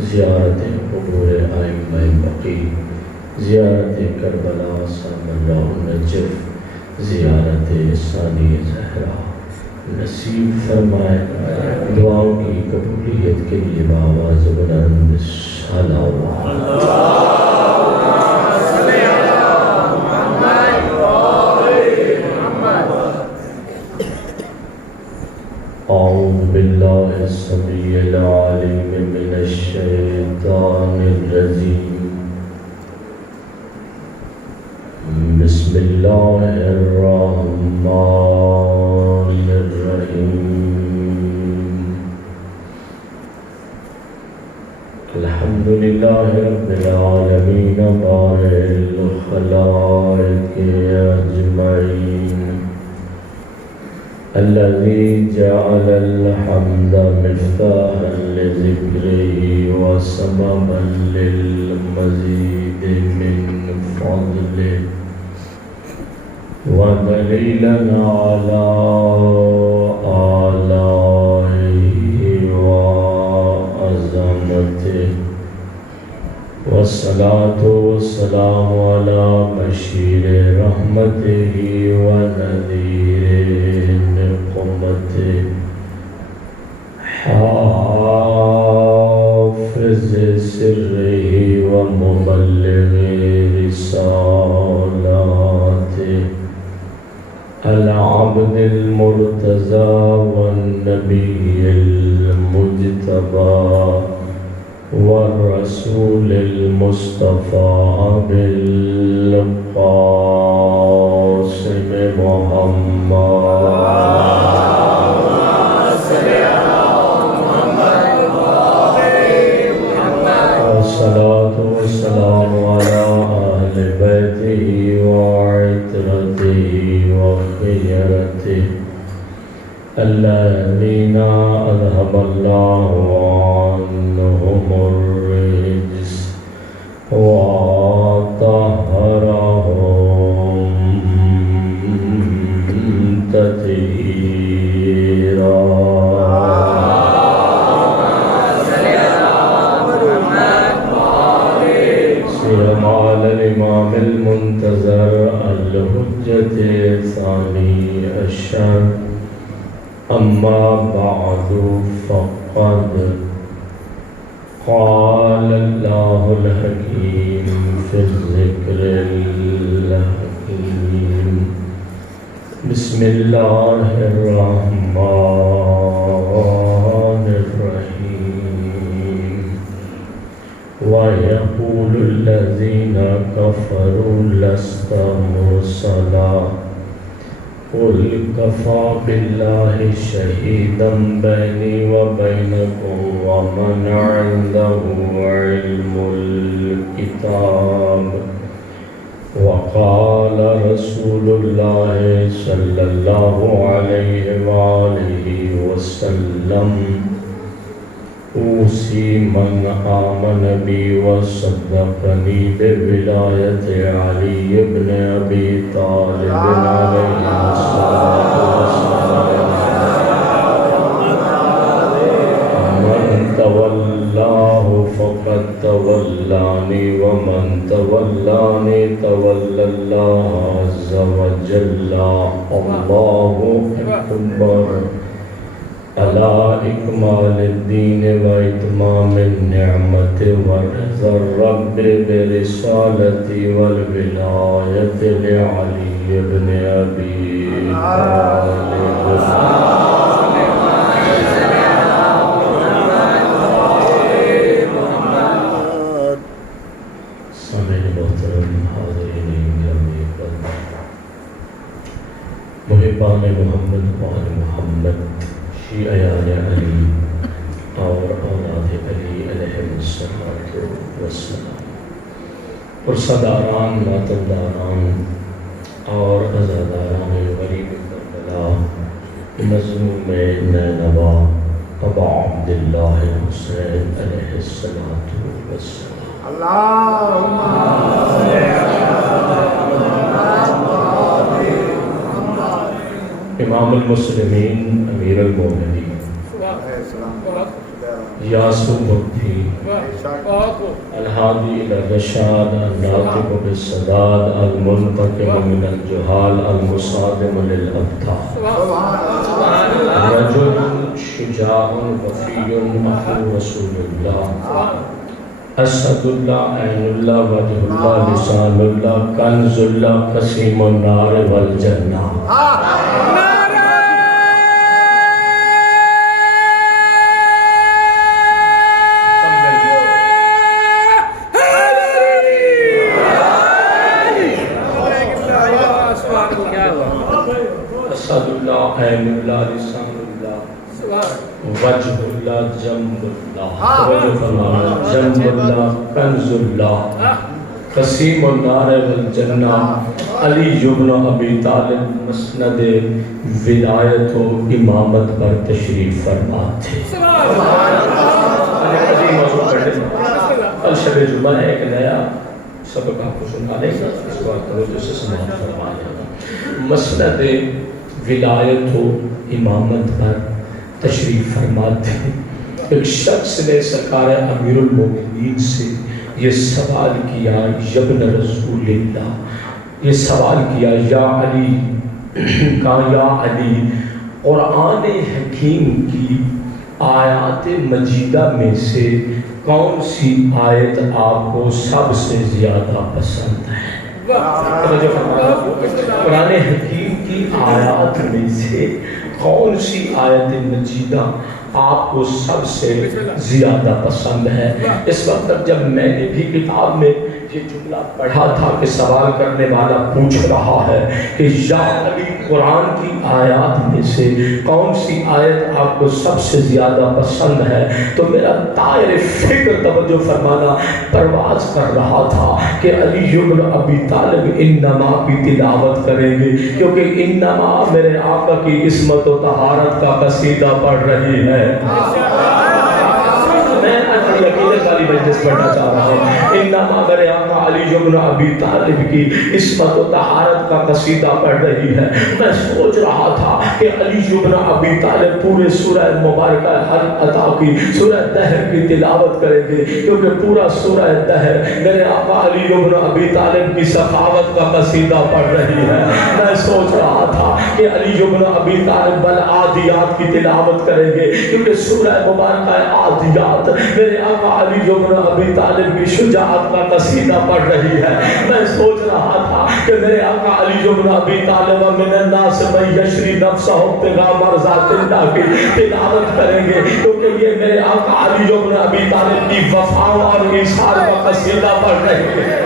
زیارت قبور ائمہ بقی، زیارت کربلا سامراء النجف، زیارت ثانی زہرا نصیب فرمائے۔ دعاؤں کی قبولیت کے لیے بآواز بلند صلوات۔ اعوذ باللہ السمیع العلیم من الشیطان الرجیم، بسم اللہ الرحمن الرحیم، الحمد للہ رب العالمین بارئ الخلائق اجمعین، الذي جعل الحمد مفتاحا لذكره وسببا للمزيد من فضله ودليلا على آلائه وعظمته، والصلاة والسلام على بشير رحمته ونذير نقمته، حافظ سره ومبلغ رسالاته، العبد المرتضى والنبي المجتبى والرسول المصطفى بالقاسم محمد، والصلاة والسلام على أهل بيته وعترته وخيرته الذين أذهب الله عنهم الرجس وطهرهم تطهيرا۔ سلام على الإمام المنتظر الحجة الثاني عشر، أما بعد فقد قال الله الحكيم في الذكر الحكيم، بسم الله الرحمن الرحيم، ويقول الذين كفروا لست مرسلا قل كفى بالله شهيدا بيني وبينكم ومن عنده علم الكتاب، وقال رسول الله صلى الله عليه وآله وسلم أوصي من آمن بي وصدقني بولاية علي بن أبي طالب عليه الصلاة والسلام، من تولاه فقد تولاني ومن تولاني تولى الله عز وجل۔ الله أكبر، على إكمال الدين وإتمام النعمة ورضا الرب برسالتي والولاية لعلي بن أبي طالب۔ سامعین محترم، حاضرین گرامی، محبان محمد وآل محمد، شیعیان علی اور اولاد علی علیہ الصلوۃ والسلام، پرسداران، ماتمداران اور عزاداران غریب کربلا، مظلوم نینوا ابا عبداللہ حسین علیہ الصلوۃ والسلام، اللہم صل امام المسلمین، امیر المومنین، یاسو مبھی الہادی الی الرشاد الناطق بالصداد المنتقم من الجہال المصادم للابطال رجل شجاع وفی اخو رسول اللہ اسد اللہ عین اللہ وجہ اللہ لسان اللہ کنز اللہ قسیم النار والجنہ اسد اللہ عین اللہ لسان اللہ وجہ اللہ جنب اللہ توجہ فرمانا جنب اللہ کنز اللہ قسیم النار والجنہ علی بن ابی طالب مسند ولایت و امامت پر تشریف فرما تھے کل شب جمعہ ہے ایک نیا سبق آپ کو سنا لیں گا اس بار توجہ سے سماعت فرمایا مسند ولایت و امامت پر تشریف فرماتے ہیں ایک شخص نے سرکار امیر المومنین سے یہ سوال کیا ابن رسول اللہ یہ سوال کیا یا علی کہا یا علی قرآن حکیم کی آیات مجیدہ میں سے کون سی آیت آپ کو سب سے زیادہ پسند ہے قرآن حکیم کی آیات میں سے کون سی آیت مجیدہ آپ کو سب سے زیادہ پسند ہے اس وقت جب میں نے بھی کتاب میں یہ جملہ پڑھا تھا کہ سوال کرنے والا پوچھ رہا ہے کہ یا علی قرآن کی آیات میں سے کون سی آیت آپ کو سب سے زیادہ پسند ہے تو میرا طائر فکر توجہ فرمانا پرواز کر رہا تھا کہ علی بن ابی طالب انما کی تلاوت کریں گے کیونکہ انما میرے آقا کی عصمت و طہارت کا قصیدہ پڑھ رہی ہے میں اپنی عقیدت والی مجلس پڑھنا چاہ رہا ہوں انما میرے آقا علی بن ابی طالب کی عصمت و طہارت کا قصیدہ پڑھ رہی ہے میں سوچ رہا تھا کہ علی بن ابی طالب پورے سورہ مبارکہ حل عطا کی سورہ دہر کی تلاوت کریں گے کیونکہ پورا سورہ دہر میرے آقا علی بن ابی طالب کی سخاوت کا قصیدہ پڑھ رہی ہے میں سوچ رہا تھا کہ علی بن ابی طالب بالعادیات کی تلاوت کریں گے کیونکہ سورہ مبارکہ عادیات میرے آقا علی بن ابی طالب کی شجاعت کا قصیدہ پڑھ رہی ہے میں سوچ رہا تھا کہ میرے آقا علی بن ابی طالب من الناس من یشری نفسہ ابتغاء مرضات اللہ کی تلاوت کریں گے کیونکہ یہ میرے آقا علی بن ابی طالب کی وفا اور ایثار کا قصیدہ پڑھ رہی ہے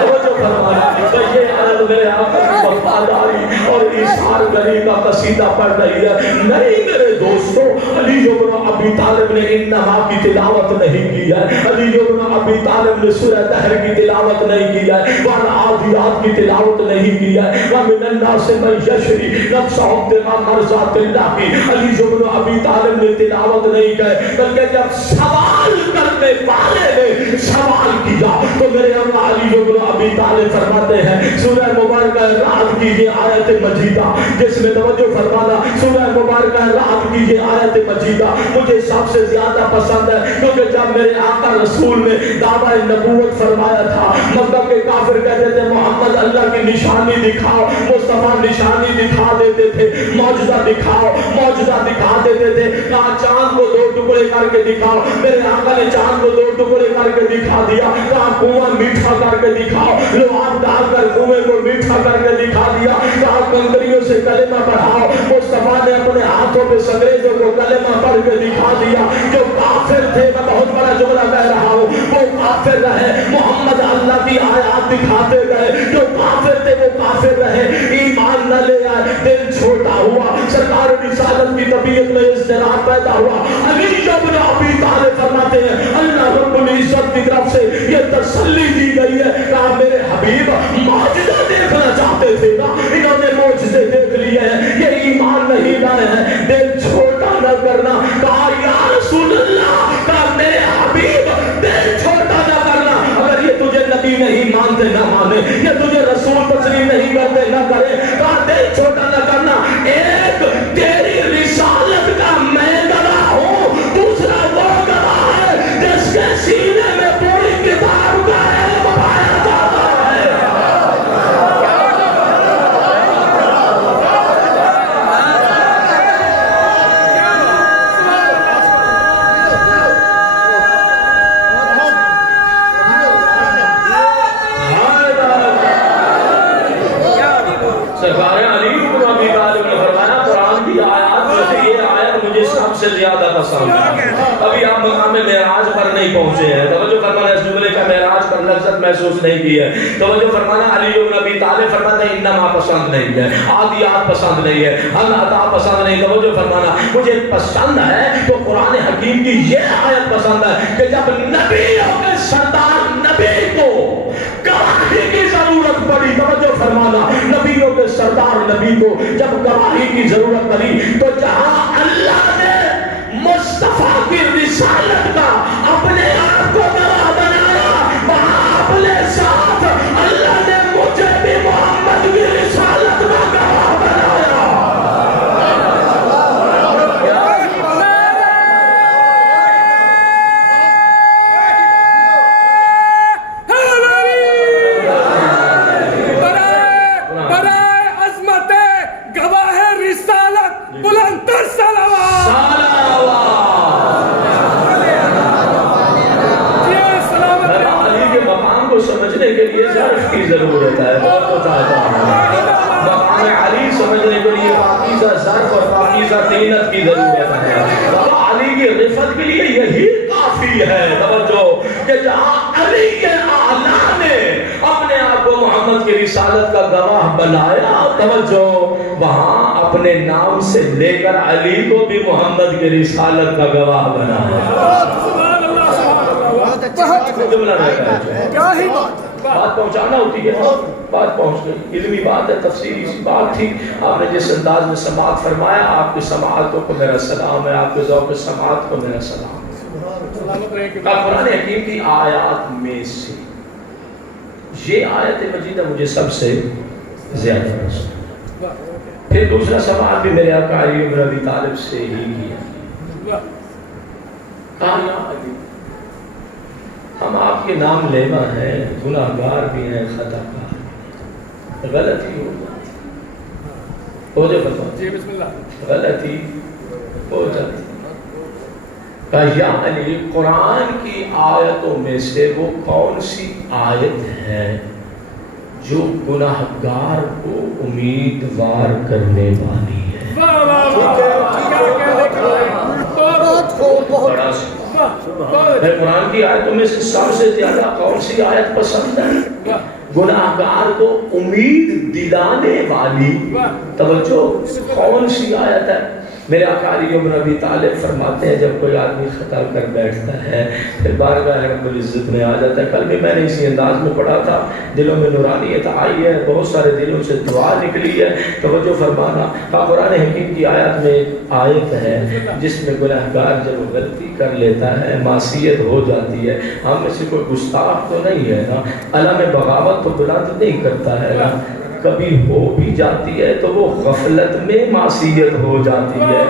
توجہ فرمانا یہ میرے آقا کی وفاداری اور ایثار گری کا قصیدہ پڑھ رہی ہے نہیں میرے دوستو علی بن ابی طالب نے انما کی تلاوت نہیں کی ہے علی بن ابی طالب نے سورہ دہر کی تلاوت نہیں کی ہے والعادیات کی تلاوت نہیں کی ہے ومن الناس من یشری نفسہ ابتغاء مرضات اللہ کی علی بن ابی طالب نے تلاوت نہیں کی بلکہ جب سوال کرنے والے نے سوال کیا تو میرے آقا علی بن ابی طالب فرماتے ہیں سورہ مبارکہ رات کی یہ آیت مجیدہ جس میں توجہ فرمانا سورہ مبارکہ رات کی یہ آیت مجیدہ مجھے سب سے زیادہ پسند ہے کیونکہ جب میرے آقا رسول نے دعویٰ نبوت فرمایا تھا مکہ کے کافر کہتے تھے محمد اللہ کی نشانی دکھاؤ مصطفیٰ نشانی دکھا دیتے تھے معجزہ دکھاؤ معجزہ دکھا دیتے تھے کہا چاند کو دو ٹکڑے کر کے دکھاؤ میرے آقا نے چاند کو دو ٹکڑے کر کے دکھا دیا کہا کنواں میٹھا کر کے دکھاؤ لوہار ڈال کر کنویں کو میٹھا کر کے دکھا دیا کہا کنکریوں سے کلمہ پڑھاؤ مصطفیٰ نے اپنے ہاتھوں پہ سنگریزوں کو کلمہ پڑھ کے دکھا دیا جو کافر تھے میں بہت بڑا جملہ کہہ رہا ہوں وہ کافر رہے محمد اللہ کی آیات دکھاتے گئے جو کافر تھے وہ کافر رہے ایمان نہ لے آئے دل چھوٹا ہوا سرکار رسالت کی طبیعت میں اضطراب پیدا ہوا علی بن ابی طالب فرماتے ہیں اللہ رب العزت کی طرف سے یہ تسلی دی گئی ہے کہا میرے حبیب معجزہ دیکھنا چاہتے تھے نا انہوں نے معجزے دیکھ لیے ہیں یہ ایمان نہیں لائے ہیں دل چھوٹا نہ کرنا کہا یا رسول اللہ کہا میرے حبیب دل چھوٹا نہ کرنا اگر یہ تجھے نبی نہیں مانتے نہ مانے یہ تجھے رسول تسلیم نہیں کرتے نہ کرے کہا دل چھوٹا نہ کرنا ایک تیری رسالت کا میں گواہ ہوں دوسرا وہ گواہ سینے میں پوری کتاب کا علم پایا جاتا ہے. سرکار علی بن ابی طالب نے فرمایا قرآن کی آیات میں سے یہ آیت مجھے سب سے زیادہ پسند ہے. ابھی آپ مقام معراج پر نہیں پہنچے ہیں. توجہ فرمانا اس جملے کا معراج پر لذت محسوس نہیں کی ہے. توجہ فرمانا علی بن ابی طالب فرماتے ہیں انما پسند نہیں ہے, عادیات پسند نہیں ہے, عطا پسند نہیں. توجہ فرمانا مجھے پسند ہے تو قرآن حکیم کی یہ آیت پسند ہے کہ جب نبیوں کے سردار نبی کو گواہی کی ضرورت پڑی, توجہ فرمانا نبیوں کے سردار نبی کو جب گواہی کی ضرورت پڑی تو جہاں اللہ نے مصطفیٰ کی رسالت کا اپنے آپ کو گواہ بنایا, وہاں اپنے ساتھ اللہ نے مجھے بھی محمد کی رسالت کا گواہ بنایا. سمجھنے کے لیے ظرف کی ضرورت ہے. بہت مقام علی سمجھنے کے لیے پاکیزہ ظرف اور پاکیزہ طینت کی ضرورت ہے. بابا علی کی رفت کے لیے یہی کافی ہے. توجہ کہ جہاں علی کے اعلیٰ نے اپنے آپ کو محمد کی رسالت کا گواہ بنایا, توجہ وہاں اپنے نام سے لے کر علی کو بھی محمد کی رسالت کا گواہ بنایا. جملہ رہتا ہے بات پہنچانا ہوتی ہے, بات پہنچ گئی. علمی بات ہے, تفسیری سی بات تھی. آپ نے جس انداز میں سماعت فرمایا, آپ کی سماعتوں کو میرا سلام ہے, آپ کے ذوق سماعت کو میرا سلام ہے. قرآن حکیم کی آیات میں سے یہ آیت مجیدہ مجھے سب سے زیادہ پسند. پھر دوسرا سوال بھی میرے آقا علی بن ابی طالب سے ہی کیا. کہا یا علی, ہم آپ کے نام لیوا ہیں, گناہگار بھی ہیں, خطا کار, غلطی ہو جاتی, غلطی ہو جاتی. کہا یا علی, قرآن کی آیتوں میں سے وہ کون سی آیت ہے جو گناہگار کو امیدوار کرنے والی ہے؟ قرآن کی آیتوں میں سے سب سے زیادہ کون سی آیت پسند ہے گناہگار کو امید دلانے والی؟ توجہ کون سی آیت ہے؟ میرے آقا علی بن ابی طالب فرماتے ہیں جب کوئی آدمی خطا کر بیٹھتا ہے پھر بارگاہ رب العزت میں آ جاتا ہے. کل بھی میں نے اسی انداز میں پڑھا تھا, دلوں میں نورانیت آئی ہے, بہت سارے دلوں سے دعا نکلی ہے. توجہ فرمانا, قرآن حکیم کی آیات میں ایک آیت ہے جس میں گناہگار جب غلطی کر لیتا ہے, معصیت ہو جاتی ہے, ہم میں سے کوئی گستاخ تو نہیں ہے نا, علم بغاوت تو بلند نہیں کرتا ہے نا, کبھی ہو بھی جاتی ہے تو وہ غفلت میں معصیت ہو جاتی ہے.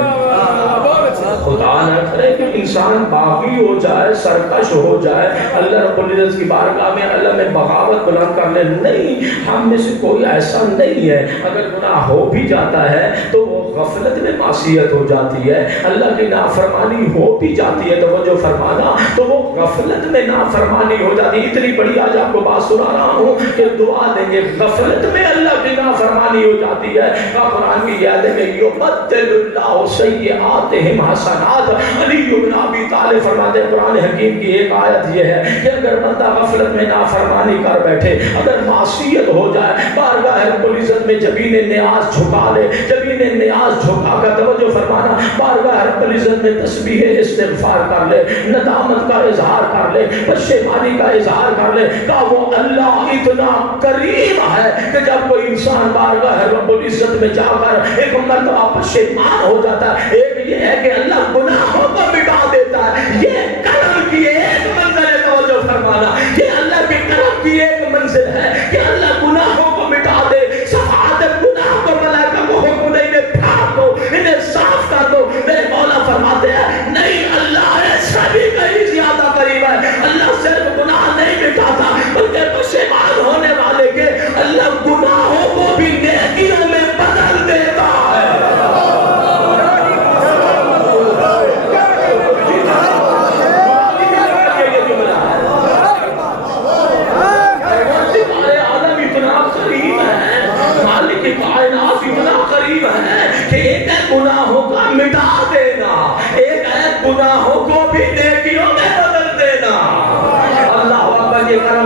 خدا نہ کرے کہ انسان باغی ہو جائے, سرکش ہو جائے, اللہ رب العزت کی بارگاہ میں اللہ میں بغاوت بلند کر لے. نہیں, ہم میں سے کوئی ایسا نہیں ہے. اگر گناہ ہو بھی جاتا ہے تو وہ غفلت میں معصیت ہو جاتی ہے, اللہ کی نافرمانی ہو بھی جاتی ہے. توجہ فرمانا, تو وہ غفلت میں نافرمانی ہو جاتی ہے. اتنی بڑی آج آپ کو بات سنا رہا ہوں کہ دعا دیں گے, غفلت میں اللہ کی نافرمانی ہو جاتی ہے. قرآن کی یاد ہے کہ یبدل اللہ سیئاتہم حسنات. علی بن ابی طالب فرماتے ہیں قرآن حکیم کی ایک آیت یہ ہے کہ اگر بندہ غفلت میں نافرمانی کر بیٹھے, اگر معصیت ہو جائے, بارگاہ رب العزت میں جبین نیاز جھکا لے, جبین نیاز جھکا کر توجہ فرمانا بارگاہ رب العزت میں تسبیح استغفار کر لے, ندامت کا اظہار کر لے, پشیمانی کا اظہار کر لے, کہ وہ اللہ اتنا کریم ہے کہ جب کوئی انسان بارگاہ رب العزت میں جا کر ایک مرتبہ پشیمان ہو جاتا ہے, ایک یہ ہے کہ اللہ گناہوں کو مٹا دیتا ہے. یہ کرم کی ایک منزل ہے. توجہ فرمانا, یہ اللہ کے کرم کی ایک منزل ہے کہ اللہ گناہوں کو مٹا دے. صفحات گناہ کو ملائکہ کو حکم دے انہیں پھاڑ دو, انہیں صاف کر دو. میرے مولا فرماتے ہیں نہیں, اللہ ایسا بھی کہیں زیادہ قریب ہے. اللہ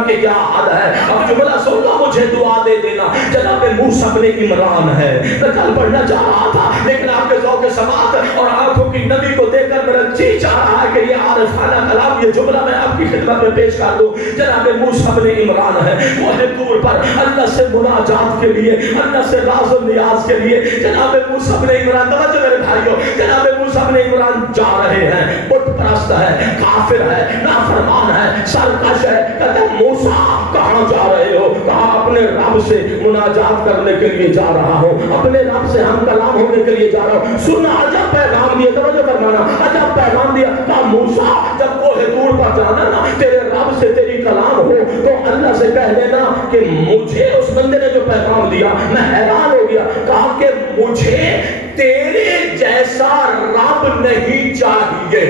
کی کیا حد ہے. اب جملہ سن لو, مجھے دعا دے دینا. جناب موسیٰ بن عمران ہے. میں کل پڑھنا چاہ رہا تھا لیکن آپ کے ذوق سماعت اور آنکھوں کی نمی کو دیکھ کر میرا جی چاہ رہا ہے کہ یہ عارفانہ کلام, یہ جملہ میں آپ کی خدمت میں پیش کر دوں. جناب موسیٰ بن عمران ہے, وہ ہے طور پر اللہ سے مناجات کے لیے, اللہ سے راز و نیاز کے لیے. جناب موسیٰ بن عمران, توجہ میرے بھائیو, جناب موسیٰ بن عمران جا رہے ہیں, بت پرست ہے, کافر ہے, نافرمان ہے, سرکش ہے. کہتے ہیں موسیٰ کہاں جا رہے ہو؟ کہا اپنے رب سے مناجات کرنے کے لیے جا رہا ہوں, اپنے رب سے ہم کلام ہونے کے لیے جا رہا ہوں. سننا, عجب پیغام دیا, توجہ فرمانا, عجب پیغام دیا. کہا موسیٰ جب کوہ طور پر جانا نا, تیرے رب سے تیری کلام ہو تو اللہ سے کہہ دینا کہ مجھے, اس بندے نے جو پیغام دیا میں حیران ہو گیا. کہا کہ مجھے تیرے جیسا رب نہیں چاہیے.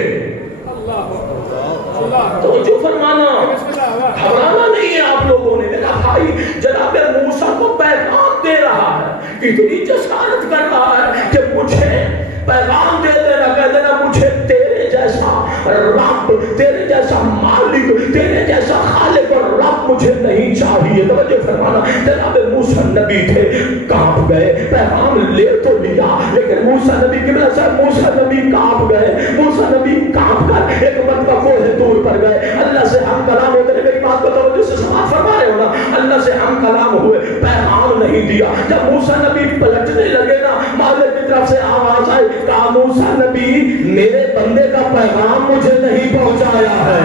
تو جو فرمانا, گھبرانا نہیں ہے آپ لوگوں نے. میرا بھائی جناب موسیٰ کو پیغام دے رہا ہے, اتنی جسارت کر رہا ہے کہ مجھے پیغام دے دینا, کہہ دینا مجھے تیرے جیسا رب, تیرے جیسا مالک, تیرے جیسا خالق اور رب مجھے نہیں چاہیے. توجہ فرمانا, جناب موسیٰ نبی تھے, کانپ گئے. پیغام لے تو لیا لیکن موسیٰ نبی کی وجہ سے موسیٰ نبی کانپ گئے. موسیٰ نبی کانپ کر ایک مرتبہ کوہ طور پر گئے. اللہ سے ہم کلام ہوتے ہیں, میری بات کو توجہ سے سماعت فرما رہے ہو نا, اللہ سے ہم کلام ہوئے, پیغام نہیں دیا. جب موسیٰ نبی پلٹنے لگے نا, مالک کی طرف سے آواز آئی, کہا موسیٰ نبی میرے بندے کا پیغام مجھے نہیں پہنچایا ہے.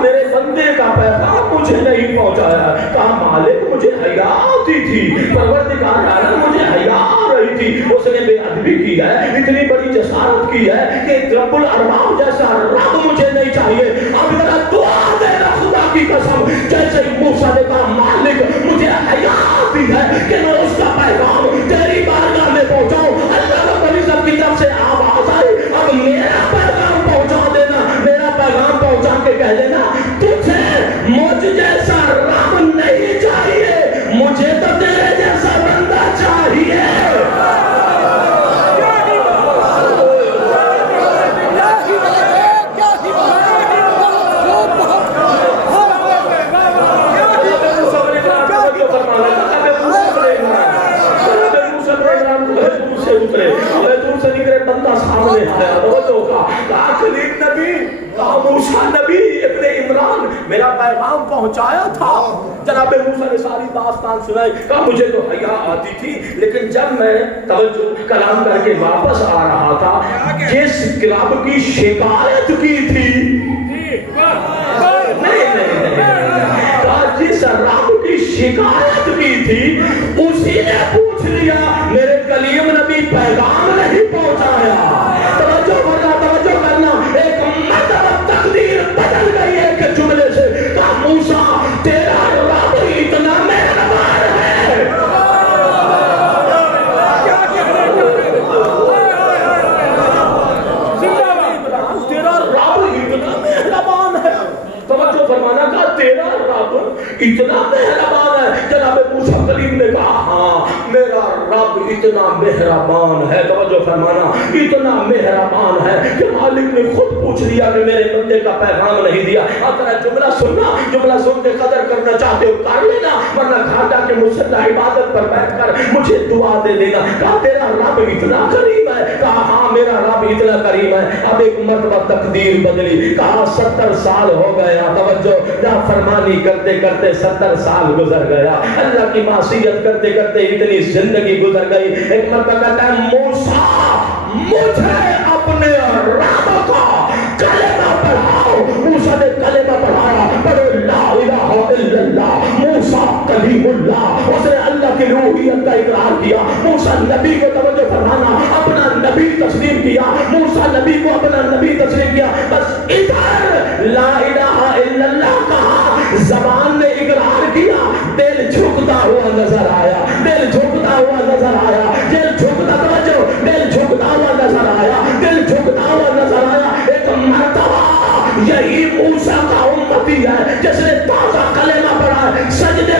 میرے بندے کا پیغام مجھے نہیں پہنچایا. کہا مالک مجھے حیا آتی تھی, پروردگار عالم مجھے حیا آ رہی تھی. اس نے بے ادبی کی ہے, اتنی بڑی جسارت کی ہے کہ رب الارباب جیسا رب مجھے نہیں چاہیے. اب ذرا دعا دینا خدا کی قسم, جیسے موسیٰ نے کہا مالک مجھے حیا آتی ہے کہ میں اس کا پیغام تیری بارگاہ میں پہنچاؤں. اللہ رب العزت کی طرف سے آواز آئی, اب میرا پیغام پہنچا دینا. میرا پیغام پہنچا کے کہہ دینا تجھے مجھ جیسا رب نہیں چاہیے, مجھے تو تیرے جیسا بندہ چاہیے. بندہ سامنے آیا, کہا خلیل نبی, کہا موسیٰ نبی ابن عمران میرا پیغام پہنچایا تھا. جناب موسیٰ نے ساری داستان سنائی. کہا مجھے تو حیا آتی تھی لیکن جب میں توجہ کلام کر کے واپس آ رہا تھا, جس کلاب کی شکایت کی تھی, جس رب کی شکایت کی تھی اسی نے پوچھ لیا, میرے کلیم نبی پیغام نہیں پہنچایا. توجہ کرنا, توجہ کرنا, ایک مرتبہ تقدیر بدل گئی ہے کہ جملے سے. کہا موسیٰ تیرا رب اتنا مہربان ہے. تیرا رب اتنا مہربان ہے. توجہ فرمانا, کہا تیرا رب اتنا مہربان ہے. جناب موسیٰ کلیم نے کہا ہاں میرا رب اتنا مہربان ہے. توجہ فرمانا, اتنا مہربان ہے کہ مالک نے خود پوچھ لیا کہ میرے بندے کا پیغام نہیں دیا. اگر جملہ سننا, جملہ سن کے قدر کرنا چاہتے ہو کر لینا, ورنہ کھا جا کے مجھ سے عبادت پر بیٹھ کر مجھے دعا دے دینا. کہا تیرا رب اتنا کریم ہے. کہا ہاں میرا رب اتنا کریم ہے. اب ایک مرتبہ تقدیر بدلی. کہا 70 سال ہو گیا. توجہ, نافرمانی کرتے کرتے 70 سال گزر گیا. اللہ کی معصیت کرتے کرتے اتنی زندگی گزر گئی. ایک مرتبہ کہتا ہے موسیٰ مجھے اپنے رب کا کلمہ پڑھاؤ. موسیٰ نے کلمہ پڑھایا, پڑھو لا الہ الا اللہ موسیٰ کلیم اللہ. اس نے اللہ کی روحیت کا اقرار کیا. موسیٰ نبی کو, توجہ فرمانا, اپنا نبی تسلیم کیا. موسیٰ نبی کو اپنا نبی تسلیم کیا. بس ادھر لا الہ الا اللہ کہا, زبان نے اقرار کیا, دل جھکتا ہوا نظر آیا. دل جھکتا ہوا نظر آیا. دل جھکتا, توجہ, دل جھکتا ہوا نظر آیا. دل جھکتا ہوا نظر آیا. ایک مرتبہ یہی موسیٰ کا امتی ہے جس نے تازہ کلمہ پڑھا ہے, سجدے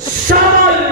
1.25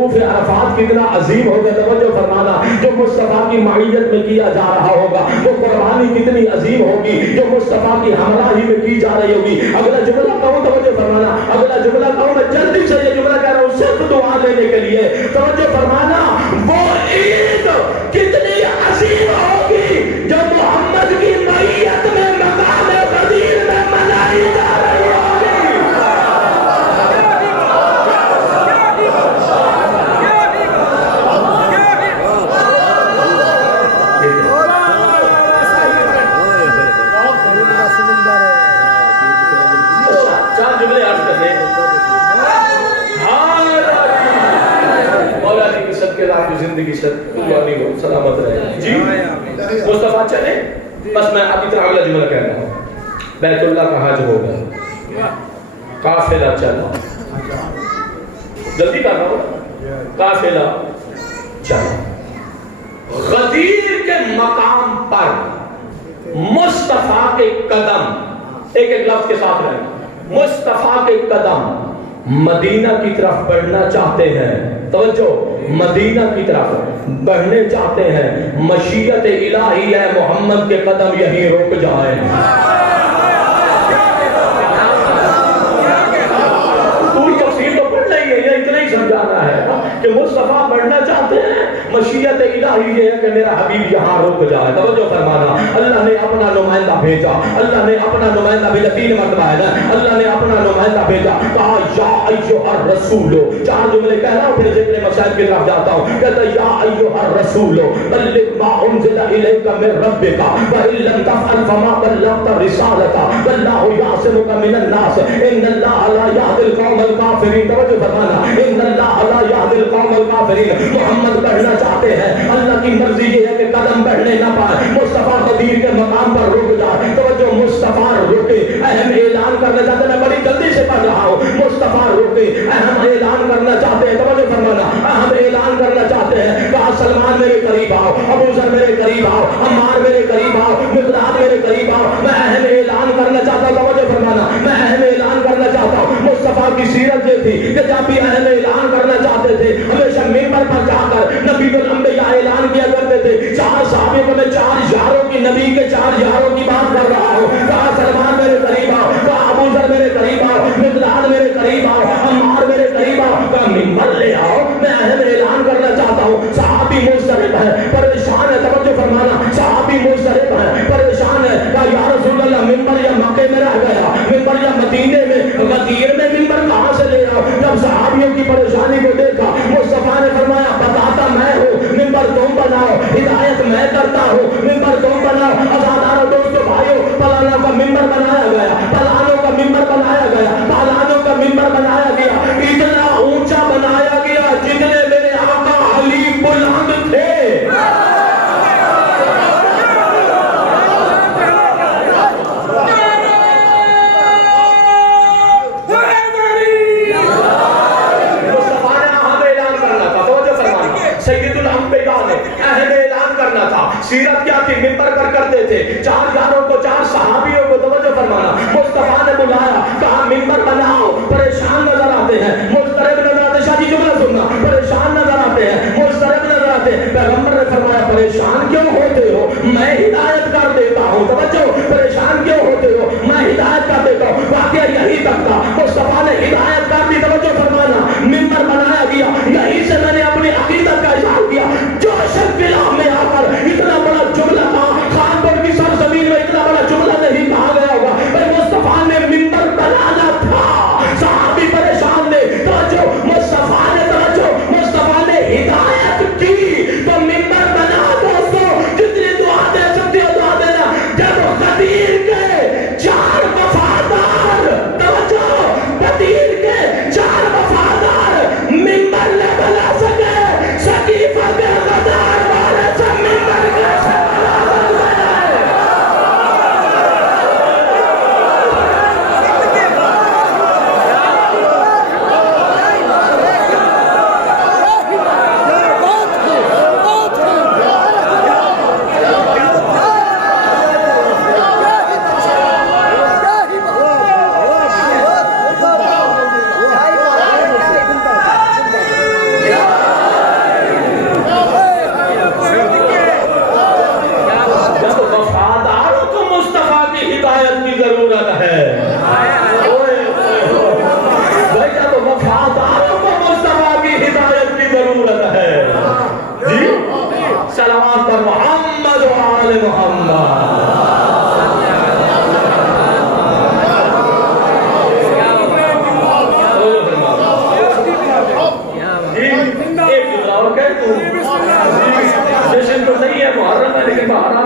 وقوف عرفات کتنا عظیم ہوگا، توجہ فرمانا، جو مصطفیٰ کی معیت میں کیا جا رہا ہوگا، وہ قربانی کتنی عظیم ہوگی جو مصطفیٰ کی ہمراہی میں کی جا رہی ہوگی۔ اگلا جملہ کہوں، توجہ فرمانا، اگلا جملہ کہوں، میں جلدی سے یہ جملہ کہہ رہا ہوں صرف دعا لینے کے لیے، توجہ فرمانا، وہ عید کتنی عظیم ہوگی جو محمد کی معیت میں مقام غدیر میں منائی جا رہی ہوگی۔ زندگی سلامت رہے جی مصطفیٰ چلے۔ بس میں ابھی طرح اگلا جملہ کہہ رہا ہوں، بیت اللہ کا حج ہوگا، قافلہ چلا، جلدی کر رہا ہوں، قافلہ چلا، غدیر کے مقام پر مصطفیٰ کے قدم، ایک ایک لفظ کے ساتھ رہیں، مصطفیٰ کے قدم مدینہ کی طرف بڑھنا چاہتے ہیں، توجہ، مدینہ کی طرف بڑھنے چاہتے ہیں، مشیت الہی ہے محمد کے قدم یہیں رک جائیں۔ پوری تفسیر تو پڑھ لیں گے، یہ اتنا ہی سمجھانا ہے کہ مصطفیٰ بڑھنا چاہتے ہیں، مشیت الہی یہ ہے کہ میرا حبیب یہاں رک جائے، توجہ فرمانا۔ اللہ نے اپنا نمائندہ بھیجا، اللہ نے اپنا نمائندہ بھیجا، 3 مرتبہ ہے نا، اللہ نے اپنا نمائندہ بھیجا، کہا یا ایھا الرسول، 4 جملے کہہ رہا ہوں پھر ذکر مسائل کی طرف جاتا ہوں، کہتا ہے یا ایھا الرسول بلغ ما انزل الیک من ربک وان لم تفعل فما بلغت رسالۃ واللہ یعصمک من الناس ان اللہ لا یہدی القوم الکافرین، توجہ فرمانا، ان اللہ لا یہدی القوم الکافرین۔ محمد بڑھنا چاہتے ہیں، اللہ کی مرضی یہ ہے کہ قدم بڑھنے نہ پائے، مصطفیٰ غدیر کے مقام پر رک جائے، توجہ، مصطفیٰ رکے، اہم اعلان کرنا چاہتے ہیں، میں بڑی جلدی سے پڑھ رہا ہوں، مصطفیٰ رکے، اہم اعلان کرنا چاہتے ہیں، توجہ فرمانا، اہم اعلان کرنا چاہتے ہیں، کہا سلمان میرے قریب آؤ، ابو ذر میرے قریب آؤ، عمار میرے قریب آؤ، مقداد میرے قریب آؤ، میں اہم اعلان کرنا چاہتا ہوں، توجہ فرمانا، میں اہم اعلان کرنا چاہتا ہوں۔ مصطفیٰ کی سیرت یہ تھی کہ جب بھی اہم اعلان کرنا چاہتے تھے ہمیشہ منبر پر جا کر نبی الانبیاء اعلان کیا کرتے تھے۔ 4 صحابیوں کو میں 4 یاروں کی، نبی کے 4 یاروں کی بات کر رہا ہوں، کہا سلمان میرے قریب آؤ، کہا ابو ذر میرے قریب آؤ، مقداد میرے قریب آؤ، عمار میرے قریب آؤ، کہا منبر لے آؤ، میں اہم اعلان کرنا چاہتا ہوں۔ صحابی مضطرب ہے، پریشان ہے، توجہ فرمانا، صحابی مضطرب ہے، پریشان ہے، کہا یا رسول اللہ منبر یا مکے میں رہ گیا، منبر یا مدینے میں، غدیر میں منبر کہاں سے لے آؤ؟ جب صحابیوں کی پریشانی کو دیکھا مصطفیٰ نے فرمایا بتاتا میں ہوں، منبر تم بناؤ، ہدایت میں کرتا ہوں، منبر تم بناؤ۔ عزاداروں، دوستوں، بھائیوں، پلانوں کا منبر بنایا گیا، پلانوں کا منبر بنایا گیا، پلانوں کا منبر بنایا گیا، اتنا اونچا بنایا گیا جتنے میرے آقا علی بلند تھے۔ سیرت کیا تھی؟ منبر پر کرتے تھے، 4 یاروں کو، 4 صحابیوں کو، توجہ فرمانا، مصطفیٰ نے بلایا، کہا منبر بناؤ، پریشان نظر آتے ہیں، مضطرب نظر آتے ہیں، شاہ جی جملہ سننا، پریشان نظر آتے ہیں، مضطرب نظر آتے ہیں، پیغمبر نے فرمایا پریشان کیوں ہوتے ہو، میں ہدایت کر دیتا ہوں، توجہ، پریشان کیوں ہوتے ہو، میں ہدایت کر دیتا ہوں۔ واقعہ یہی تک تھا، مصطفیٰ نے ہدایت کر دی، توجہ فرمانا، منبر بنایا گیا، یہی سے میں نے اپنی عقیدت کا اظہار کیا۔ جو شخص بلا میں آ کر اتنا بڑا جملہ کہا، خانپور کی سرزمین میں اتنا بڑا جملہ نہیں کہا گیا ہوگا، پر مصطفیٰ نے منبر بنانا تھا، صحابی پریشان نے، توجہ، مصطفیٰ نے، توجہ، مصطفیٰ نے ہدایت کی تو منبر بنا۔ دوستو، جتنی دعا دے سکتے ہو دعا دینا۔ جب غدیر کے 4 وفادار، توجہ،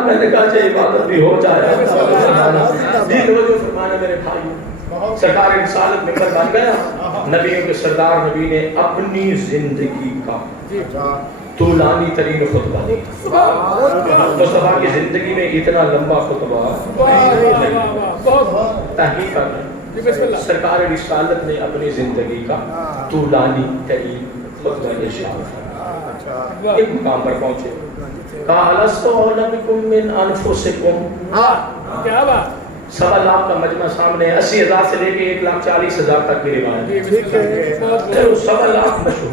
میں نے کہا چاہیے عبادت بھی ہو جائے. جی توجہ فرمانا میرے بھائی, سرکار رسالت ممبر بن گیا. نبیوں کے سردار نبی نے اپنی زندگی کا طولانی ترین خطبہ دیا. مصطفیٰ کی زندگی میں اتنا لمبا خطبہ تحقیق کرنا. سرکار رسالت نے اپنی زندگی کا طولانی ترین خطبہ ارشاد فرمایا. ایک مقام پر پہنچے, کہا الستُ اعلم بکم من انفسکم. کیا بات, 1.25 لاکھ کا مجمع سامنے ہے, 80,000 سے لے کے 1,40,000 تک کی روایت. 1.25 لاکھ مشہور.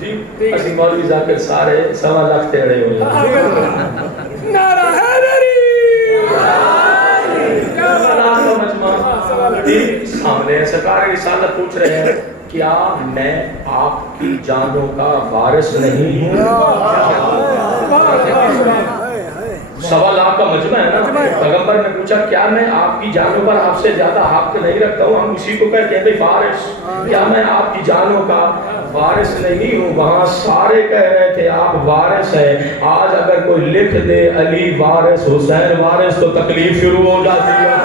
جی اسی مولوی ذاکر سارے 1.25 لاکھ تیڑے ہوئے. نعرہ حیدری, 1.25 لاکھ کا مجمع سامنے ہے. سرکار رسالت پوچھ رہے ہیں کیا میں آپ کی جانوں کا وارث نہیں ہوں؟ 1.25 لاکھ کا مجمع ہے نا. پیغمبر نے پوچھا کیا میں آپ کی جانوں پر آپ سے زیادہ حق نہیں رکھتا ہوں؟ ہم اسی کو کہتے ہیں بھائی وارث. کیا میں آپ کی جانوں کا وارث نہیں ہوں؟ وہاں سارے کہہ رہے تھے آپ وارث ہیں. آج اگر کوئی لکھ دے علی وارث حسین وارث تو تکلیف شروع ہو جاتی ہے.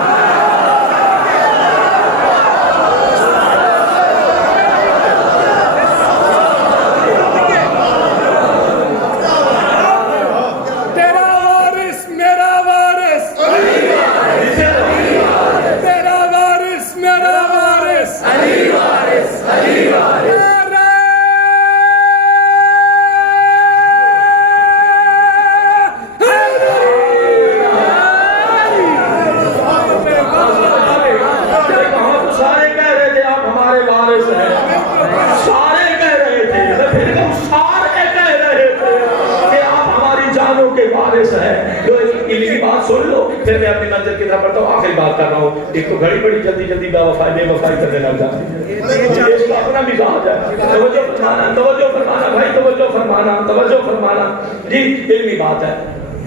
ایک تو گھڑی بڑی جلدی جلدی بے وفائی کرنے لگ جاتی ہے. اس کا اپنا مزاج ہے. توجہ فرمانا بھائی, توجہ فرمانا. جی علمی بات ہے.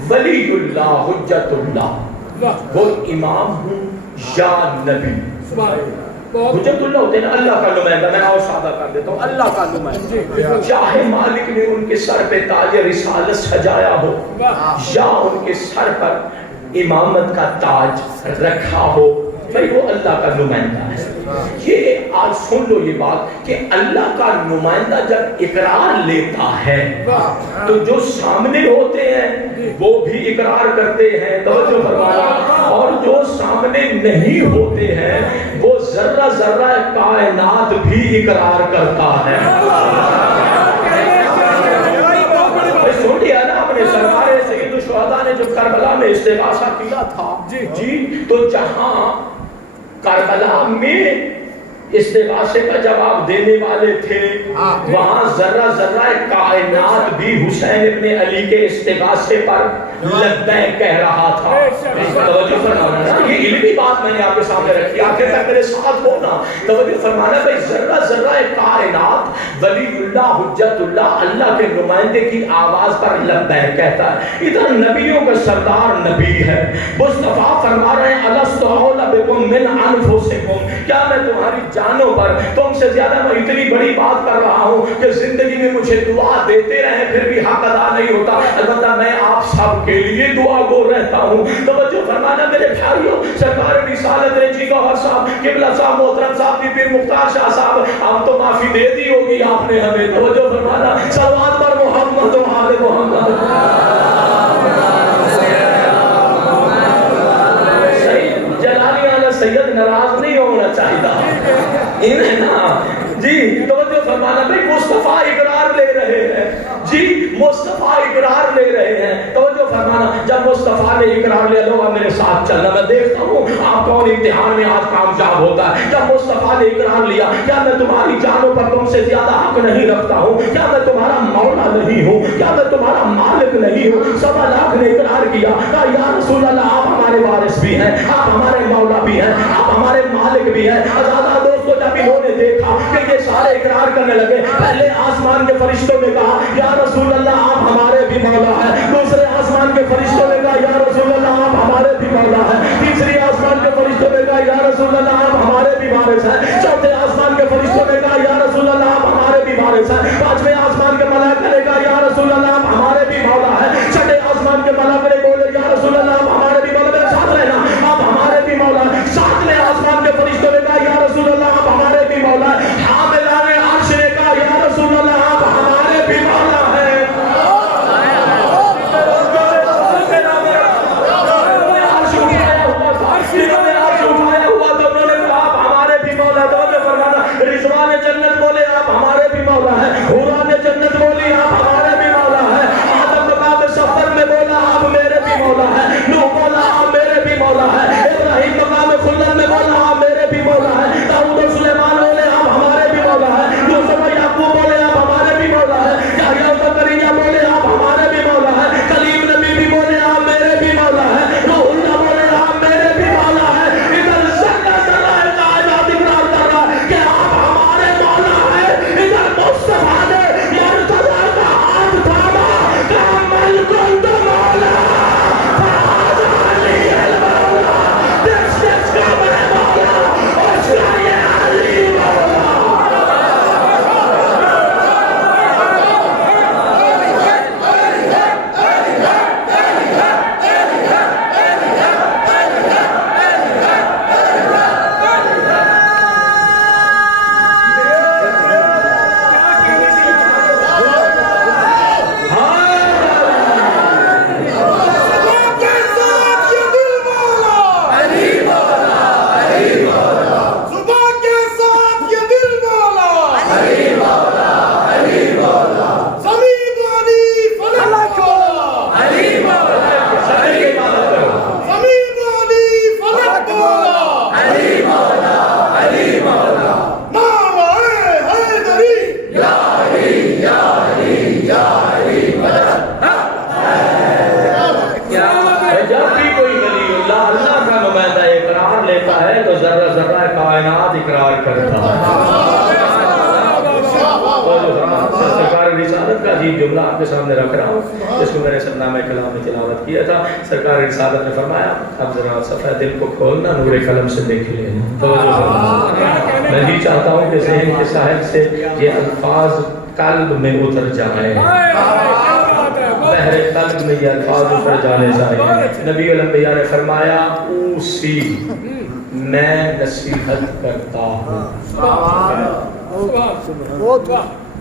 ولی اللہ حجت اللہ, وہ امام ہوں یا نبی. حجت اللہ ہوتے ہیں اللہ کا نمائندہ. میں اور سادہ کر دیتا ہوں, اللہ کا نمائندہ. چاہے مالک نے ان کے سر پہ تاج رسالت سجایا ہو یا ان کے سر پر امامت کا تاج رکھا ہو, بھائی وہ اللہ کا نمائندہ ہے. یہ آج سن لو یہ بات کہ اللہ کا نمائندہ جب اقرار لیتا ہے تو جو سامنے ہوتے ہیں وہ بھی اقرار کرتے ہیں. توجہ فرمانا. اور جو سامنے نہیں ہوتے ہیں وہ ذرہ ذرہ کائنات بھی اقرار کرتا ہے. سن لیا نا آپ نے, سرکار سید الشہداء نے جب کربلا میں استغاثہ کیا تھا جی, تو جہاں کربلا میں استغاثے کا جواب دینے والے تھے وہاں ذرہ ذرہ کائنات بھی حسین ابن علی کے استغاثے پر لبیک کہہ رہا تھا. توجہ فرمانا, یہ علمی بات میں نے آپ کے سامنے رکھی, آخر تک میرے ساتھ ہونا. توجہ فرمانا بھائی, ذرہ ذرہ کائنات ولی اللہ حجت اللہ اللہ کے نمائندے کی آواز پر لبیک کہتا ہے. ادھر نبیوں کا سردار نبی ہے. مصطفیٰ فرما رہے ہیں الستُ اعلم بکم من انفسکم, کیا میں تمہاری جانوں پر تم سے زیادہ میں اتنی بڑی بات کر رہا ہوں کہ زندگی میں مجھے دعا دیتے رہے پھر بھی حق ادا نہیں ہوتا. البتہ میں آپ سب کے لیے دعا گو رہتا ہوں. توجہ فرمانا میرے بھائیوں, سرکار رسالت نے جی گوہر صاحب, قبلہ صاحب, محترم صاحب, پیر مختار شاہ صاحب, اب تو معافی دے دی ہوگی آپ نے ہمیں. توجہ فرمانا. صلوات پر محمد و آل محمد. سید ناراض نہیں ہونا چاہیے انہیں نا جی. توجہ فرمانا بھائی, مصطفیٰ اقرار لے رہے ہیں جی, مصطفیٰ اقرار لے رہے ہیں. توجہ فرمانا, جب مصطفیٰ نے اقرار لے لو میرے ساتھ چلنا, میں دیکھتا ہوں آپ کون امتحان میں آج کامیاب ہوتا ہے. جب مصطفیٰ نے اقرار لیا, کیا میں تمہاری جانوں پر تم سے زیادہ حق نہیں رکھتا ہوں؟ کیا میں تمہارا مولا نہیں ہوں؟ کیا میں تمہارا مالک نہیں ہوں؟ 1.25 لاکھ نے اقرار کیا, کہا یا رسول اللہ آپ ہمارے وارث بھی ہیں, آپ ہمارے مولا بھی ہیں, آپ ہمارے مالک بھی ہیں. عزیزاں دوستو, جب انہوں نے دیکھا کہ یہ سارے اقرار کرنے لگے, پہلے آسمان کے فرشتوں نے کہا یا رسول اللہ آپ ہمارے بھی مولا ہیں. دوسرے آسمان کے فرشتوں نے کہا یا رسول اللہ آپ ہمارے بھی مولا ہیں. تیسری آسمان کے فرشتوں نے کہا یا رسول اللہ آپ ہمارے بھی وارث ہیں. چوتھے آسمان کے فرشتوں نے کہا یا رسول اللہ آپ ہمارے بھی وارث ہیں. پانچویں آسمان کے ملائکہ نے کہا یا رسول اللہ آپ ہمارے بھی مولا ہیں. چھٹے آسمان کے ملائکہ جب بھی کوئی ولی اللہ اللہ کا نمائندہ اقرار لیتا ہے تو ذرہ ذرہ کائنات اقرار کرتا ہے. سرکار رسالت کا جی جملہ آپ کے سامنے رکھ رہا ہوں جس کو میں نے سرنامہ کلام میں تلاوت کیا تھا. سرکار رسالت نے فرمایا اب ذرا صفحہ دل کو کھولنا نور قلم سے دیکھ لینا. میں بھی چاہتا ہوں کہ ذہن کے ساحل سے یہ الفاظ قلب میں اتر جائیں, بحر قلب میں یہ الفاظ اتر جانے چاہیے. نبی الانبیاء نے فرمایا اوسی میں نصیحت کرتا ہوں.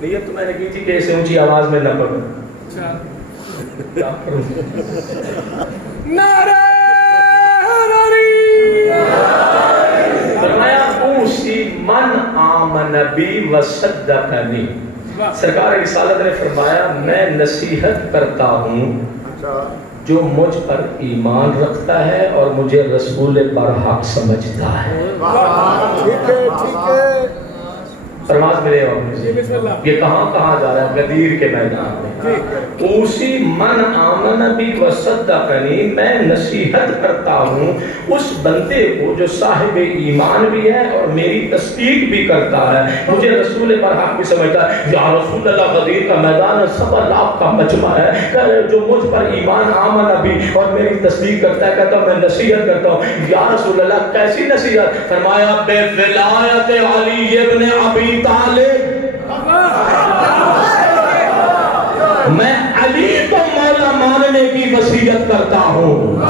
نیت تو میں نے کی تھی کہ اسے اونچی آواز میں نہ پڑھوں. فرمایا اوسی من آمن بی وصدقنی. سرکار رسالت نے فرمایا میں نصیحت کرتا ہوں جو مجھ پر ایمان رکھتا ہے اور مجھے رسول برحق سمجھتا ہے. فرماز ملے یہ کہاں کہاں جا رہا ہے؟ غدیر کے میدان میں. اوسی من آمن بی وصدقنی, میں نصیحت کرتا ہوں اس بندے کو جو صاحب ایمان بھی ہے اور میری تصدیق بھی کرتا ہے, مجھے رسول برحق بھی سمجھتا ہے. یا رسول اللہ, غدیر کا میدان 7 لاکھ کا مجمع ہے, جو مجھ پر ایمان آمن بھی اور میری تصدیق کرتا ہے, کہتا ہوں میں نصیحت کرتا ہوں. یا رسول اللہ کیسی نصیحت؟ فرمایا بے ولایت علی ابن ابی طالب, میں علی کو مولا ماننے کی وصیت کرتا ہوں.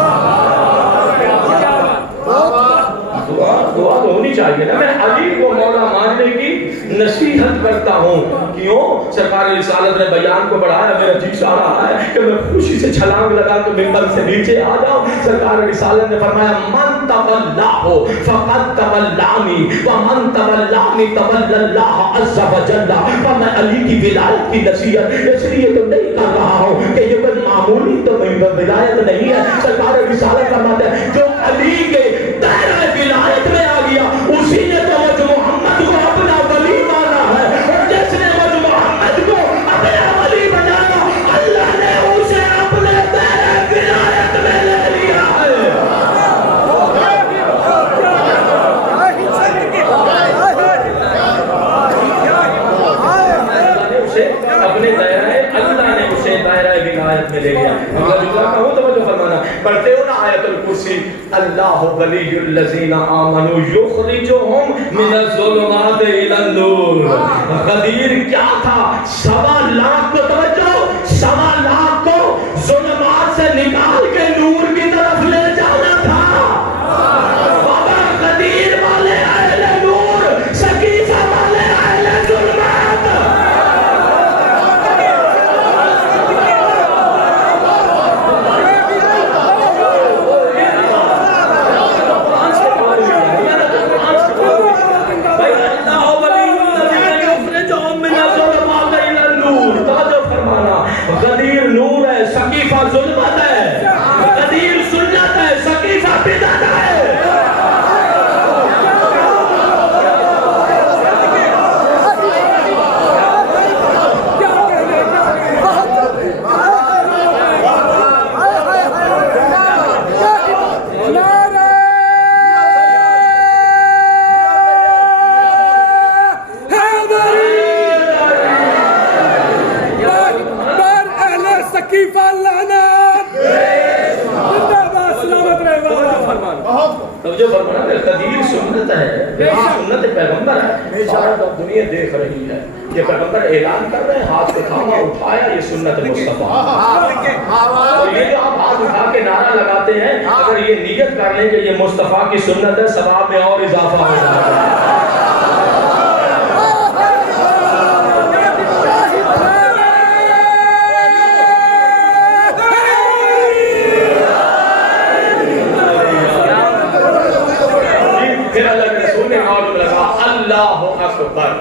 دعا تو ہونی چاہیے نا. میں علی کو مولا ماننے کی نصیحت کرتا ہوں. کیوں؟ سرکار رسالت نے بیان کو بڑھایا. میرا جی چاہ رہا ہے کہ میں خوشی سے چھلانگ لگا کے منبر سے نیچے آ جاؤں. سرکار رسالت نے فرمایا من تولاه فقد تولانی ومن تولانی تولی اللہ عز وجل. میں علی کی ولایت کی نصیحت اس لیے تو نہیں کر رہا ہوں کہ یہ کوئی معمولی تو ولایت نہیں ہے. سرکار رسالت فرماتے ہیں جو علی کے دائرہ ولایت میں آ گیا اسی نے تو مجھ محمد کو اپنا ولی مانا ہے, اور جس نے مجھ محمد کو اپنا ولی بنایا اللہ نے اسے اپنے دائرہ ولایت میں لے لیا ہے. اپنے دائرہ اللہ نے اسے دائرہ ولایت میں لے لیا. اگر جملہ کہوں تو مجھے فرمانا پڑھتے ہو نا آیت الکرسی, اللہ ولی الذین آمنوا یخرجہم من الظلمات الی النور. غدیر کیا تھا؟ 1.25 لاکھ کو توجہ, 1.25 لاکھ کو ظلمات سے نکال کے نور کی طرف لے جانا تھا. بابا غدیر والے اہل نور, سقیفہ والے اہل ظلمات. غدیر نور ہے, سقیفہ ظلمت ہے. غدیر سنت ہے, سقیفہ بدعت ہے. جو فرمانا کہ قدیر سنت ہے, سنت پیغمبر ہے. سارا دنیا دیکھ رہی ہے, یہ پیغمبر اعلان کر رہے ہیں ہاتھ پہ تھاما اٹھایا, یہ سنت مصطفیٰ. اور یہ جو آپ ہاتھ اٹھا کے نعرہ لگاتے ہیں, اگر یہ نیت کر لیں کہ یہ مصطفیٰ کی سنت ہے, ثواب میں اور اضافہ ہو جائے گا. اللہ اکبر.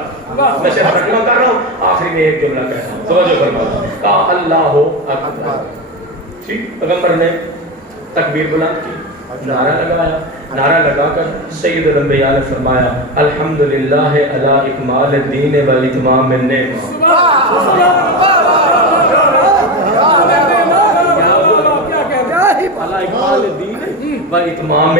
میں سے ترجمہ کر رہا ہوں, آخری میں ایک جملہ کہتا ہوں, توجہ فرماؤ. کہا اللہ اکبر. ٹھیک, پیغمبر نے تکبیر بلند کی, نعرہ لگایا. نعرہ لگا کر سید الانبیاء نے فرمایا الحمدللہ علی اکمال الدین و اتمام النعمہ. علی اکمال دین و اتمام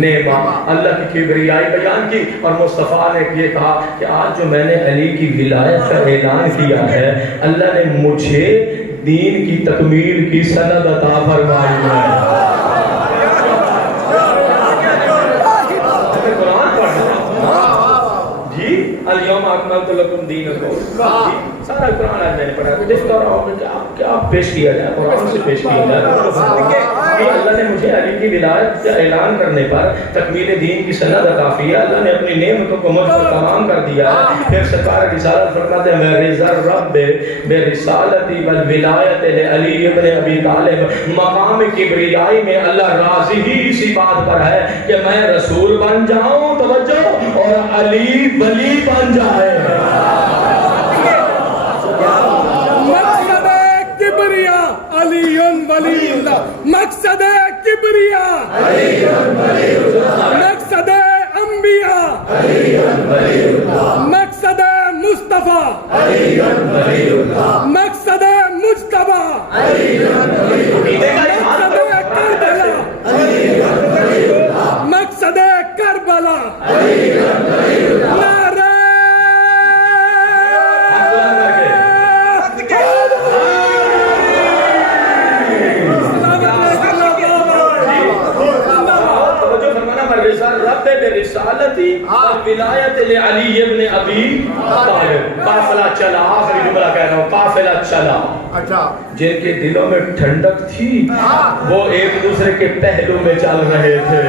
نعمہ. اللہ کی کبریائی بیان کی اور مصطفیٰ نے یہ کہا کہ آج جو میں نے علی کی ولایت کا اعلان کیا ہے اللہ نے مجھے دین کی تکمیل کی سند عطا فرمائی ہے. اليوم اکملت لکم دینکم. سارا قرآن آج میں نے پڑھا دیکھتا رہا ہوں کہ آپ کیا پیش کیا جائے, قرآن سے پیش کیا جائے. اللہ نے مجھے علی کی ولایت کا اعلان کرنے پر تکمیل دین کی سند عطا کی ہے. اللہ نے اپنی نعمتوں کو مجھ پر تمام کر دیا ہے. پھر سرکار رسالت فرماتے ہیں ورضا رب برسالتی والولایت لعلی ابن ابی طالب. مقام کبریائی میں اللہ راضی ہی اسی بات پر ہے کہ میں رسول بن جاؤں, توجہ, اور علی ولی بن جائے. مقصد کبریا علی ولی اللہ. مقصد کبریا علی ولی اللہ. مقصد انبیاء علی ولی اللہ. مقصد مصطفیٰ علی ولی اللہ. مقصد مجتبی علی ولی اللہ. مقصد کربلا علی ولی اللہ. رب برسالتی والولایت لعلی ابن ابی طالب. قافلہ چلا, آخری جملہ کہہ رہا ہوں, قافلہ چلا. جن کے دلوں میں ٹھنڈک تھی وہ ایک دوسرے کے پہلو میں چل رہے تھے.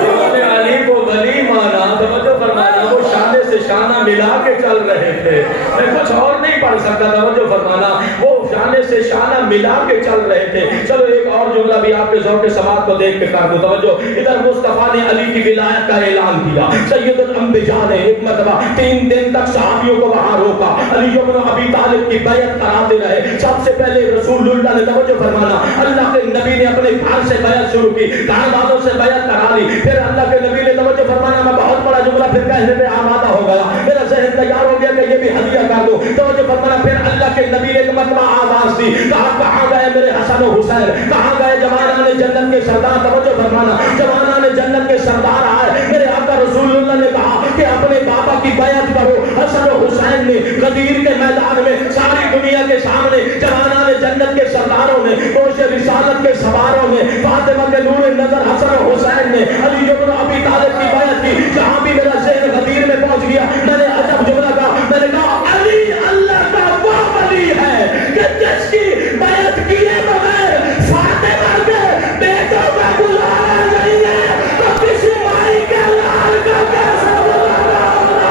جنہوں نے علی کو ولی مانا, توجہ فرمانا, وہ شانے سے شانہ ملا کے چل رہے تھے. میں کچھ اور نہیں پڑھ سکتا, توجہ فرمانا, وہ شانے سے شانہ ملا کے چل رہے تھے. چلو ایک اور جملہ بھی آپ کے ذوق سماعت کو دیکھ کے کر دو, توجہ. ادھر مصطفیٰ نے علی کی ولایت کا اعلان کیا. سید الانبیاء نے ایک مرتبہ 3 دن تک صحابیوں کو وہاں روکا. علی ابن ابی طالب کی بیعت کراتے رہے. سب سے پہلے رسول اللہ نے, توجہ فرمانا, اللہ کے نبی نے اپنے گھر سے بیعت شروع کی, گھر والوں سے بیعت کرا لی. پھر اللہ کے نبی نے, توجہ فرمانا, میں بہت بڑا جملہ پھر کہنے پہ آمادہ ہو گیا, میرا ذہن تیار ہو گیا کہ یہ بھی ہدیہ کر دو, توجہ فرمانا. پھر اللہ کے نبی نے ایک مرتبہ آواز دی, کہاں گئے میرے حسن و حسین, کہاں گئے جوانان جنت کے سردار, توجہ فرمانا, جوانان جنت کے سردار آئے. میرے آقا رسول اللہ نے کہا کہ اپنے بابا کی بیعت کرو. حسن و حسین نے غدیر کے میدان میں ساری دنیا کے سامنے جوانان جنت کے سرداروں نے, کوش رسالت کے سواروں نے, فاطمہ کے نور نظر حسن و حسین نے علی ابن ابی طالب کی بیعت کی. جہاں بھی میرا ذہن غدیر میں پہنچ گیا, میں نے عجب جملہ کہا, میں نے کہا علی اللہ کا وہ ولی ہے کہ جس کی بیعت کیے بغیر فاطمہ کے بیٹوں کا گزارا نہیں ہے, تو کسی مائی کے لال کا کیسا گزارا ہوگا.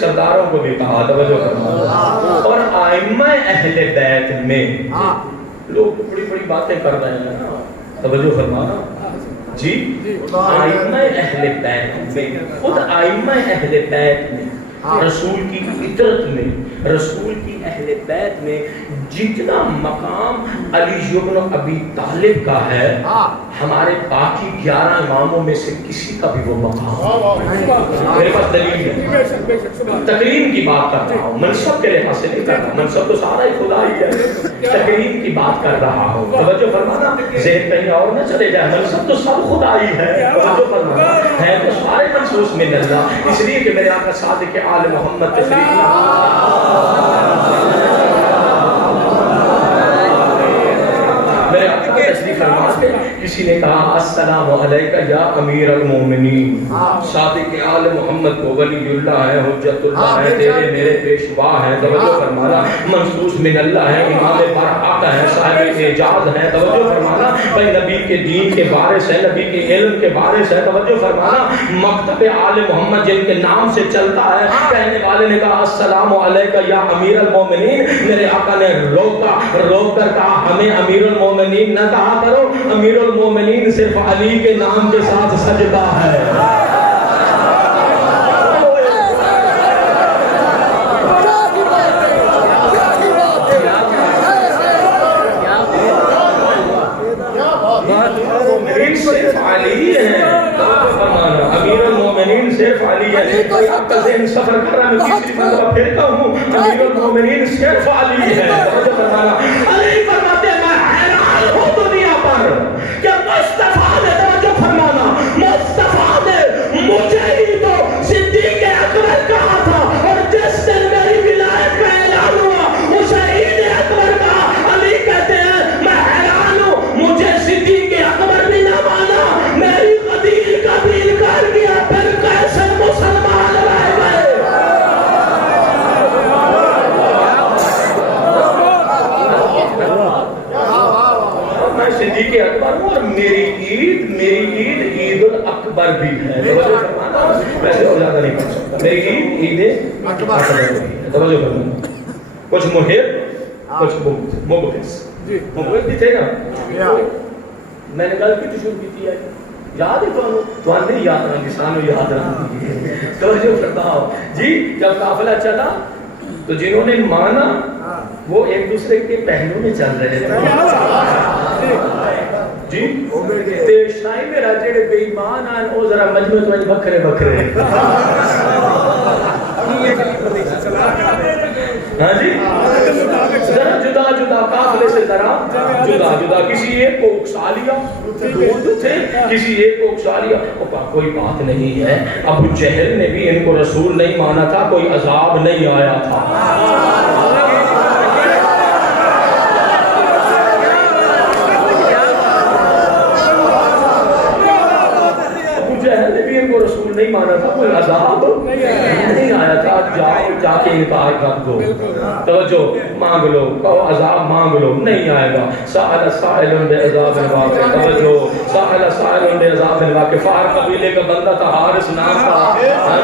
سرداروں کو بھی کہا, توجہ کرنا, اور ائمہ اہل بیت میں لوگ بڑی بڑی باتیں کر رہے ہیں نا, توجہ فرمانا جی. ائمہ اہل بیت میں, خود ائمہ اہل بیت میں, رسول کی عطرت میں, رسول کی اہل بیت میں جتنا مقام علی ابن ابی طالب کا ہے, ہمارے باقی 11 اماموں میں سے کسی کا بھی وہ مقام. میرے پاس دلیل ہے, تکریم کی بات کر رہا ہوں, منصب کے لحاظ سے نہیں کر رہا, منصب تو سارا ہی خدا ہی ہے, تکریم کی بات کر رہا ہوں. توجہ فرمانا, ذہن کہیں اور نہ چلے جائے, منصب تو سب خدا ہی ہے, توجہ فرمانا, ہے تو سارے منصوص من اللہ. اس لیے کہ میرے آقا صادق آل محمد تشریف میرے آقا تشریف فرماتے کسی نے کہا السلام علیکہ یا امیر المومنین، صادق آل محمد کو ولی اللہ ہے، حجت اللہ ہے، تیرے میرے پیشوا ہے، توجہ فرمانا، منصوص من اللہ ہے، امام برحق ہے، صاحب اعجاز ہے، توجہ فرمانا، بھائی نبی کے دین کے وارث ہے، نبی کے علم کے وارث ہے، توجہ فرمانا، مکتب آل محمد جن کے نام سے چلتا ہے، کہنے والے نے کہا السلام علیکہ یا امیر المومنین، میرے آقا نے روک کر کہا ہمیں امیر المومنین نہ کہا کرو، امیر المومنین صرف علی کے نام کے ساتھ سجدہ ہے۔ صرف علی ہے، امیر المومنین صرف علی ہے۔ کوئی آپ کا ذہن سفر کر رہا ہے، میں تیسری مرتبہ پھرتا ہوں، امیر المومنین صرف علی ہے۔ علی فرماتے ہیں میں حیران ہوں دنیا پر کہ مصطفیٰ نے، توجہ فرمانا، مصطفیٰ نے مجھے ہی تو صدیق اکبر کہا تھا، اور جس دن میری ولایت کا اعلان ہوا وہ شہید اکبر کہا۔ علی کہتے ہیں میں حیران ہوں، مجھے صدیق اکبر بھی نہ مانا، میری قدیر کا بھی انکار کیا، پھر کیسے مسلمان رہ گئے؟ میں صدیق اکبر ہوں اور میری عید عید الاکبر بھی ہے۔ توجہ فرمانا، ویسے اور زیادہ نہیں کر سکتا، میری عید اکبر بھی ہے۔ توجہ فرمانا، کچھ محب کچھ مبغض، مبغض بھی تھے نا، میں نے گل کی شروع کی ہے، یاد ہے تو نہیں یاد رہا، کسانوں یاد رہا۔ توجہ فرماؤ جی، جب قافلہ چلا تو جنہوں نے مانا وہ ایک دوسرے کے پہلو میں چل رہے تھے جی، تے شاہی میرا جڑے بے ایمان آن او ذرا مجموعہ تو بکھرے بکھرے، ہاں جی، ذرا جدا جدا، قافلے سے ذرا جدا جدا، کسی ایک کو اکسا لیا، دو تھے، کسی ایک کو اکسا لیا۔ کوئی بات نہیں ہے، ابو جہل نے بھی ان کو رسول نہیں مانا تھا، کوئی عذاب نہیں آیا تھا۔ رسول نہیں مانا تھا، کوئی عذاب نہیں آیا تھا، جاؤ جا کے انکار کر دو، توجہ مانگ لو، کہو عذاب مانگ لو، نہیں آئے گا۔ سائل سائل بعذاب واقع، توجہ سائل سائل بعذاب واقع، فار قبیلے کا بندہ تھا، حارث نام تھا،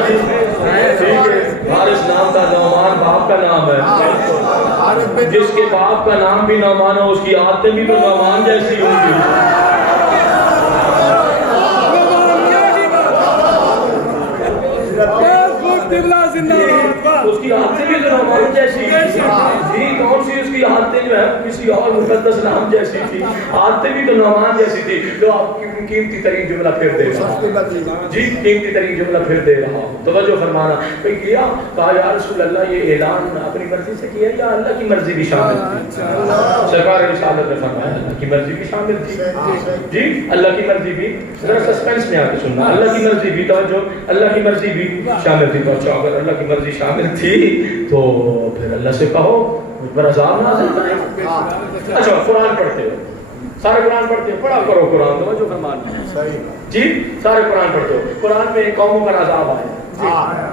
ٹھیک ہے، حارث نام تھا، نعمان باپ کا نام ہے، جس کے باپ کا نام بھی نعمان ہو اس کی عادتیں بھی تو نعمان جیسی ہوں گی۔ اس کی عادتیں بھی نعمان جیسی تھی، کون سی اس کی عادتیں جو ہے کسی اور مقدس نام جیسی تھی، عادتیں بھی تو نعمان جیسی تھی۔ جو آپ کی قیمتی ترین جملہ پھر دے رہا جی، قیمتی ترین جملہ پھر دے رہا، توجہ فرمانا، کوئی کیا کہا یا رسول اللہ یہ اعلان اپنی مرضی سے کیا یا اللہ کی مرضی بھی شامل تھی؟ سرکار رسالت نے فرمایا اللہ کی مرضی بھی شامل تھی جی، اللہ کی مرضی بھی، ذرا سسپینس میں آ کے سننا، اللہ کی مرضی بھی، توجہ اللہ کی مرضی بھی شامل تھی۔ تو اچھا اگر اللہ کی مرضی شامل تھی تو پھر اللہ سے کہو مجھ پر عذاب نازل کرے۔ اچھا قرآن پڑھتے ہو، سارے قرآن پڑھتے ہو، پڑھا کرو قرآن، توجہ فرمانا جی، سارے قرآن پڑھتے ہو، قرآن میں قوموں پر عذاب آئے،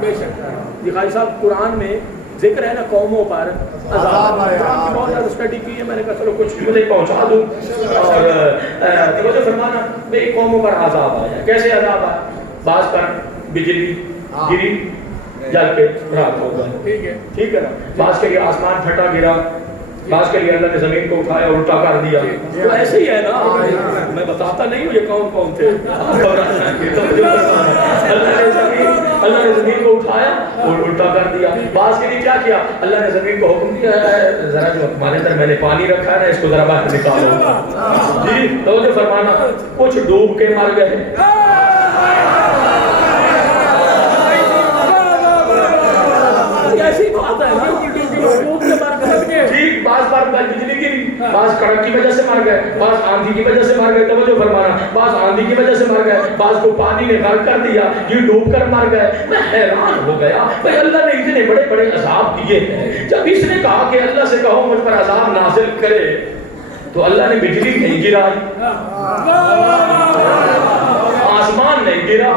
بے شک جی خالی صاحب، قرآن میں ذکر ہے نا قوموں پر عذاب آئے، بہت زیادہ اسٹڈی کی ہے میں نے کہا چلو کچھ مجھے پہنچا دوں، اور توجہ فرمانا، ایک قوموں پر عذاب آیا، کیسے عذاب آیا؟ بعض پر بجلی گری جل کے رات ہو گئے، ٹھیک ہے نا، بعض کے لیے آسمان پھٹا گرا، بعض کے لیے اللہ نے زمین کو اٹھایا الٹا کر دیا، تو ایسے ہی ہے نا، میں بتاتا نہیں ہوں یہ کون کون تھے، اللہ نے زمین کو اٹھایا اور الٹا کر دیا، بعض کے لیے کیا کیا، اللہ نے زمین کو حکم دیا ہے ذرا جو ہمارے اندر میں نے پانی رکھا ہے نا اس کو ذرا باہر نکالو جی، توجہ فرمانا، کچھ ڈوب کے مر گئے، ایسی بات ہے ٹھیک، بعض بار بجلی گری، بعض کڑک کی وجہ سے مر گئے، بعض آندھی کی وجہ سے مر گئے، توجہ فرمانا، بعض آندھی کی وجہ سے مر گئے، بعض کو پانی نے غرق کر دیا، یہ ڈوب کر مر گئے۔ میں حیران ہو گیا بھائی اللہ نے اتنے بڑے بڑے عذاب دیے ہیں، جب اس نے کہا کہ اللہ سے کہو مجھ پر عذاب نازل کرے تو اللہ نے بجلی نہیں گرائی، آسمان نہیں گرا.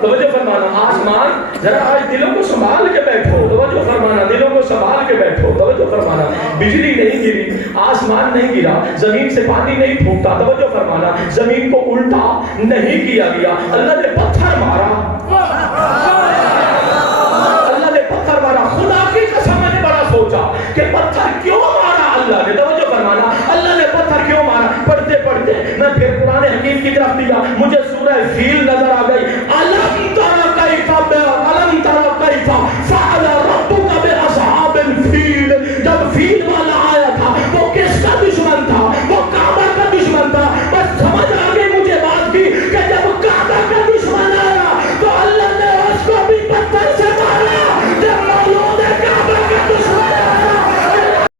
توجہ فرمانا، آسمان ذرا آج دلوں کو سنبھال کے بیٹھو، توجہ فرمانا، دلوں کو سنبھال کے بیٹھو، توجہ فرمانا. بجلی نہیں گری، آسمان نہیں گرا، زمین سے پانی نہیں پھوٹا، توجہ فرمانا، زمین کو الٹا نہیں کیا گیا. اللہ نے پتھر مارا، اللہ نے پتھر مارا. خدا کی قسم میں نے بڑا سوچا کہ پتھر کیوں مارا اللہ نے، توجہ فرمانا، اللہ نے پتھر کیوں مارا. پڑھتے پڑھتے میں پھر قرآن حکیم کی طرف دیا، مجھے سورہ فیل نظر